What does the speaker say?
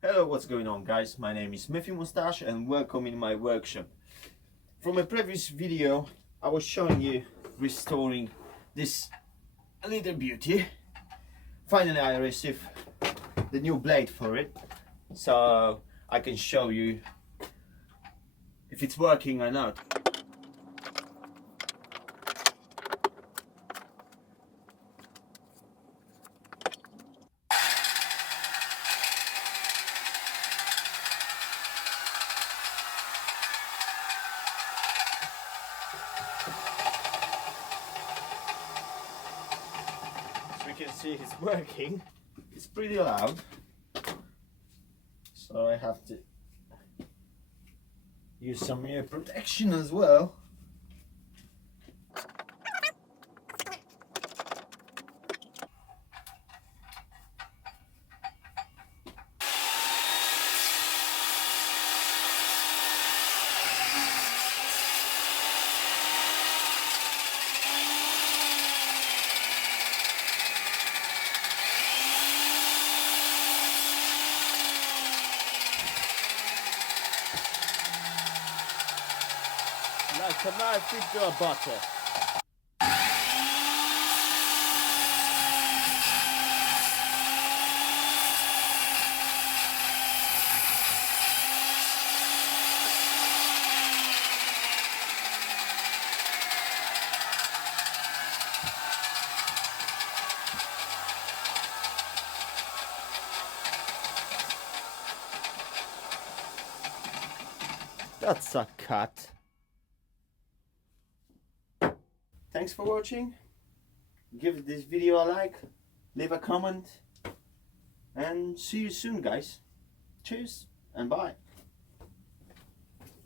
Hello, what's going on guys? My name is Moustache and welcome in my workshop. From a previous video I was showing you restoring this little beauty. Finally I received the new blade for it, so I can show you if it's working or not. As you can see, it's working. It's pretty loud, so I have to use some ear protection as well. Like a knife into a butter. That's a cut. Thanks for watching. Give this video a like, leave a comment, and see you soon guys. Cheers and bye.